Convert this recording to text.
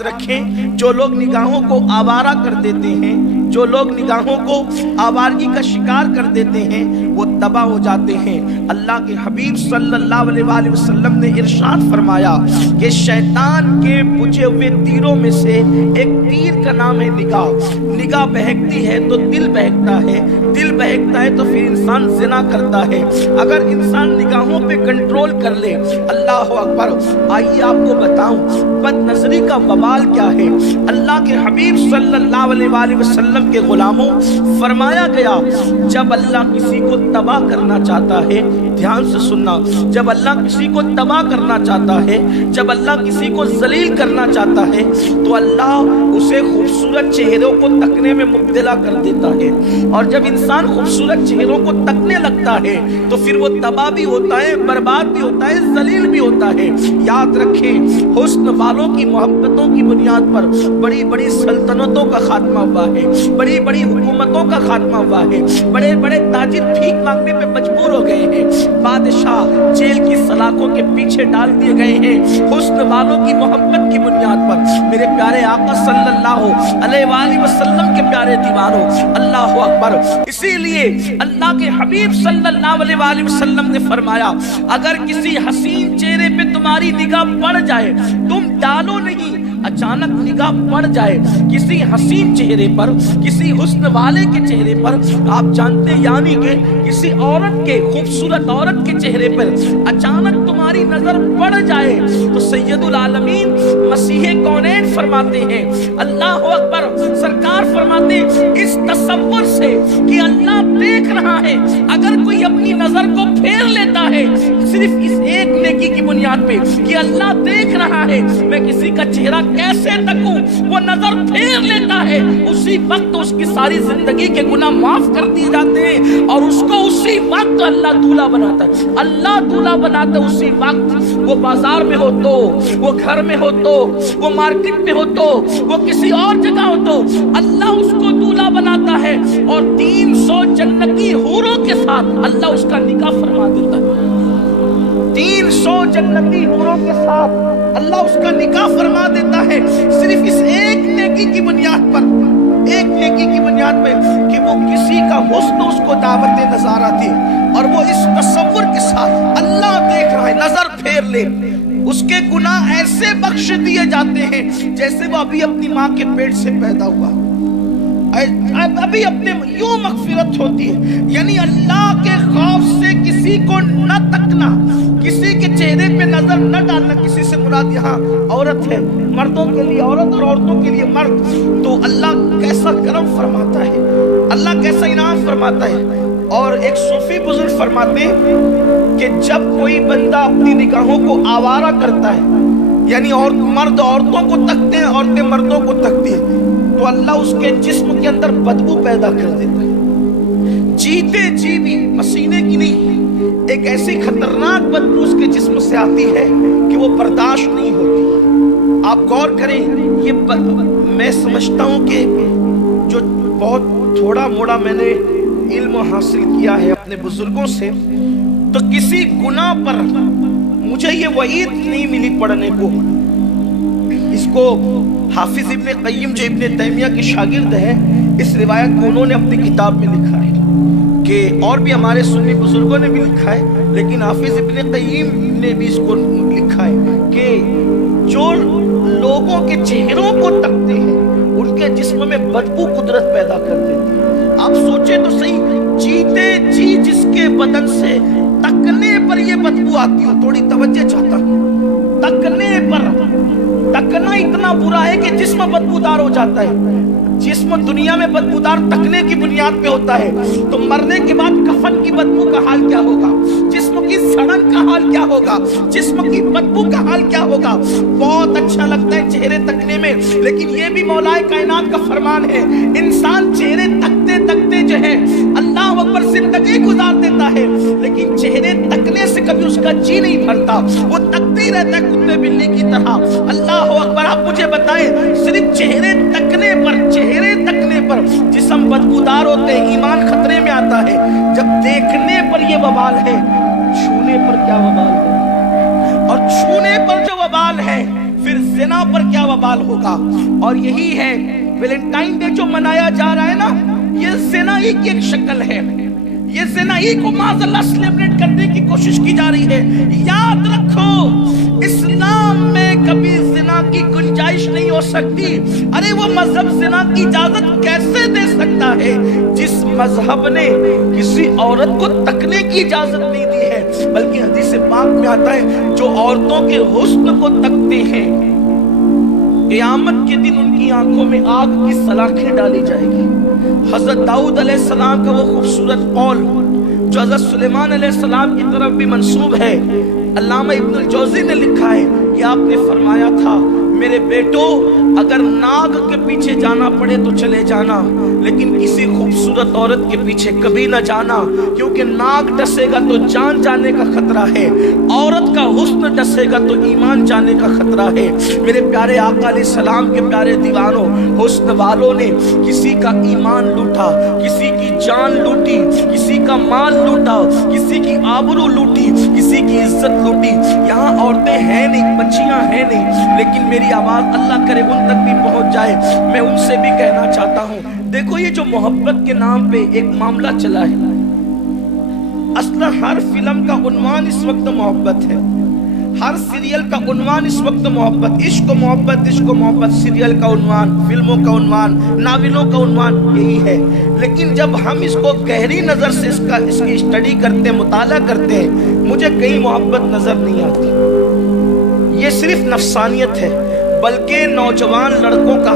याद रखें, जो लोग निगाहों को आवारा कर देते हैं, जो लोग निगाहों को आवारगी का शिकार कर देते हैं, वो तबाह हो जाते हैं। अल्लाह के हबीब सल्लल्लाहु अलैहि वसल्लम ने इरशाद फरमाया कि शैतान के बुझे हुए तीरों में से एक तीर का नाम है निगाह। निगाह बहकती है तो दिल बहकता है, दिल बहकता है तो फिर इंसान ज़िना करता है। अगर इंसान निगाहों पे कंट्रोल कर ले, अल्लाह अकबर। आइए आपको बताऊं बदनजरी का वबाल क्या है। अल्लाह के हबीब सल्लल्लाहु अलैहि वसल्लम के गुलामों, फरमाया गया जब अल्लाह किसी को तबाह करना चाहता है, ध्यान से सुनना, जब अल्लाह किसी को तबाह करना चाहता है, जब अल्लाह किसी को जलील करना चाहता है, तो अल्लाह उसे खूबसूरत चेहरों को तकने में मुब्तला कर देता है। और जब इंसान खूबसूरत चेहरों को तकने लगता है तो फिर वो तबाह भी होता है, बर्बाद भी होता है, जलील भी होता है। याद रखें, हुस्न वालों की मोहब्बतों की बुनियाद पर बड़ी बड़ी सल्तनतों का खात्मा हुआ है, बड़ी बड़ी हुकूमतों का खात्मा हुआ है, बड़े बड़े ताजिर भीख मांगने पे मजबूर हो गए हैं, बादशाह जेल की सलाखों के पीछे डाल दिए गए हैं हुस्न वालों की मोहब्बत की बुनियाद पर। मेरे प्यारे आका सल्लल्लाहु अलैहि वसल्लम के प्यारे दीवानों, अल्लाह अकबर। इसीलिए अल्लाह के हबीब सल्लल्लाहु अलैहि वसल्लम ने फरमाया, अगर किसी हसीन चेहरे पे तुम्हारी निगाह पड़ जाए, तुम डालो नहीं, अचानक निगाह पड़ जाए किसी हसीन चेहरे पर, किसी हुस्न वाले के चेहरे पर, आप जानते यानी कि किसी औरत के, खूबसूरत औरत के चेहरे पर अचानक तुम्हारी नजर पड़ जाए, तो सैयदुल आलमीन मसीह कौनैन फरमाते हैं, अल्लाह अकबर, सरकार फरमाते हैं, इस तसव्वुर से कि अल्लाह देख रहा है, अगर कोई अपनी नजर को फेर लेता है सिर्फ इस एक नेकी की बुनियाद पे कि अल्लाह देख रहा है, मैं किसी का चेहरा कैसे तकूं, वो नजर फेर लेता है, उसी वक्त उसकी सारी जिंदगी के गुनाह माफ कर दिए जाते हैं और उसको उसी वक्त अल्लाह दूल्हा बनाता है। अल्लाह दूल्हा बनाता है उसी वक्त, वो बाजार में हो तो, वो घर में हो तो, वो मार्केट में हो तो, वो किसी और जगह हो तो, अल्लाह उसको दूल्हा बनाता है और 300 जन्नती हूरों के साथ अल्लाह उसका निकाह फरमा देता है। 300 जन्नती हूरों के साथ अल्लाह उसका निकाह फरमा देता है, सिर्फ इस एक नेकी की बुनियाद पर, एक नेकी की बुनियाद पे कि वो किसी का हुस्न उसको दावत नजारा थी और वो इस तसव्वुर के साथ अल्लाह देख रहा है, नजर फेर ले, उसके गुनाह ऐसे बख्श दिए जाते हैं जैसे वो अभी अपनी माँ के पेट से पैदा हुआ, अभी अपने यूं मगफिरत होती है। यानी अल्लाह के खौफ से किसी को न तकना, किसी के चेहरे पे नजर न डालना। किसी से मुराद यहाँ औरत है, मर्दों के लिए औरत और औरतों के लिए मर्द, तो अल्लाह कैसा करम फरमाता है, अल्लाह कैसा इनाम फरमाता है। और एक सूफी बुजुर्ग फरमाते हैं कि जब कोई बंदा अपनी निगाहों को आवारा करता है, यानी और मर्द औरतों को तकते हैं, औरतें मर्दों को तकती हैं, तो अल्लाह उसके जिस्म के अंदर बदबू पैदा कर देता है, जीते जी भी, पसीने की नहीं, एक ऐसी खतरनाक बदबू उसके जिस्म से आती है कि वो बर्दाश्त नहीं होती। आप गौर करें, ये मैं समझता हूँ कि जो बहुत थोड़ा मोड़ा मैंने इल्म हासिल किया है अपने बुजुर्गों से, तो किसी गुनाह पर मुझे ये वईद नहीं मिली पढ़ने को। इसको हाफिज इब्ने क़य्यिम जो इब्ने तैमिया के शागिर्द है, इस रिवायत को उन्होंने अपनी किताब में लिखा है कि, और भी हमारे सुन्नी बुजुर्गों ने भी लिखा है, लेकिन हाफिज इब्ने क़य्यिम ने भी इसको लिखा है कि जो लोगों के चेहरों को तकते हैं उनके जिस्म में बदबू कुदरत पैदा कर देती है। आप सोचे तो सही, जीते जी जिसके बदन से तकने पर ये बदबू आती हो, थोड़ी तवज्जो चाहता हूं, तकने पर, तकना इतना बुरा है कि जिस्म बदबूदार हो जाता है। जिस्म दुनिया में बदबूदार तकने की बुनियाद पे होता है, तो मरने के बाद कफन की बदबू का हाल क्या होगा, जिस्म की सड़न का हाल क्या होगा, जिस्म की बदबू का हाल क्या होगा। बहुत अच्छा लगता है चेहरे तकने में, लेकिन ये भी मौलाए कायनात का फरमान है, इंसान चेहरे तकते तकते जो है अल्लाह अकबर जिंदगी गुजार देता है, लेकिन चेहरे तकने से कभी उसका जी नहीं भरता, वो तकते ही रहता है कुत्ते बिल्ली की तरह। अल्लाह अकबर। आप मुझे बताएं, सिर्फ चेहरे तकने पर जिस्म बदबूदार होते हैं, ईमान खतरे में आता है। जब देखने पर ये वबाल है, छूने पर क्या वबाल है, और छूने पर जो वबाल है پھر زنا پر کیا وبال ہوگا۔ اور یہی ہے ویلنٹائن ڈے جو منایا جا رہا ہے نا، یہ زنا ہی کی ایک شکل ہے، یہ زنا ہی کو معاذ اللہ سیلیبریٹ کرنے کی کوشش کی جا رہی ہے۔ یاد رکھو اسلام میں کبھی زنا کی گنجائش نہیں ہو سکتی۔ ارے وہ مذہب زنا کی اجازت کیسے دے سکتا ہے جس مذہب نے کسی عورت کو تکنے کی اجازت نہیں دی ہے، بلکہ حدیث پاک میں آتا ہے جو عورتوں کے حسن کو تکتے ہیں قیامت کے دن ان کی آنکھوں میں آگ کی سلاخیں ڈالی جائے گی۔ حضرت داؤد علیہ السلام کا وہ خوبصورت قول جو حضرت سلیمان علیہ السلام کی طرف بھی منسوب ہے، علامہ ابن الجوزی نے لکھا ہے کہ آپ نے فرمایا تھا میرے بیٹو اگر ناگ کے پیچھے جانا پڑے تو چلے جانا، لیکن کسی خوبصورت عورت کے پیچھے کبھی نہ جانا، کیونکہ ناگ ڈسے گا تو جان جانے کا خطرہ ہے، عورت کا حسن ڈسے گا تو ایمان جانے کا خطرہ ہے۔ میرے پیارے آقا علیہ السلام کے پیارے دیوانوں، حسن والوں نے کسی کا ایمان لوٹا، کسی کی جان لوٹی، کسی کا مال لوٹا، کسی کی آبرو لوٹی، کسی کی عزت لوٹی۔ یہاں عورتیں ہیں نہیں، بچیاں ہیں نہیں، لیکن میری آواز اللہ کرے ان تک بھی پہنچ جائے۔ میں ان سے بھی کہنا چاہتا ہوں، دیکھو یہ جو محبت کے نام پہ ایک معاملہ چلا ہے، اصلا ہر فلم کا عنوان اس وقت محبت ہے، ہر سیریل کا عنوان اس وقت محبت، عشق و محبت، عشق و محبت، سیریل کا عنوان، فلموں کا عنوان، ناولوں کا عنوان یہی ہے۔ لیکن جب ہم اس کو گہری نظر سے اس کی اسٹڈی کرتے ہیں، مطالعہ کرتے ہیں، مجھے کہیں محبت نظر نہیں آتی۔ یہ صرف نفسانیت ہے، بلکہ نوجوان لڑکوں کا